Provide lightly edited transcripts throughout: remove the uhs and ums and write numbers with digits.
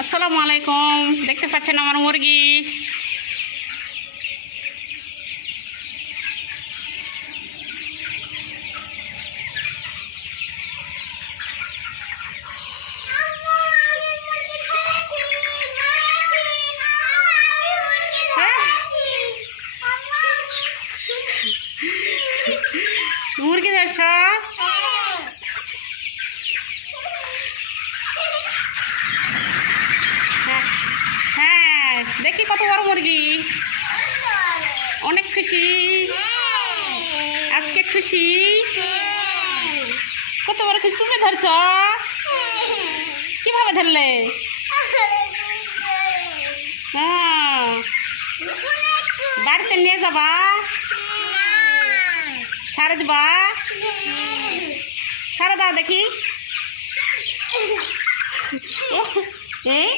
আসসালামু আলাইকুম। দেখতে পাচ্ছেন আমার মুরগি। মুরগি ধরছ? হ্যাঁ, দেখি কত বড় মুরগি। অনেক খুশি আজকে, খুশি। কত বড় খুশি, তুমি ধরছ? কিভাবে ধরলে? হ্যাঁ, বাড়িতে নিয়ে যাবা? ছাড়ে দিবা? ছাড়ে দাও দেখি। এই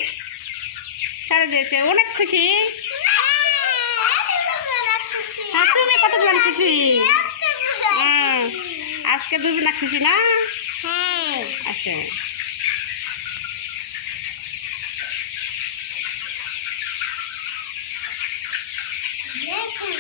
ছাড়ে দিয়েছে, অনেক খুশি। হ্যাঁ, তুমি কতগুলো খুশি? হ্যাঁ, আজকে দুজনা খুশি না? আচ্ছা, দেখুন,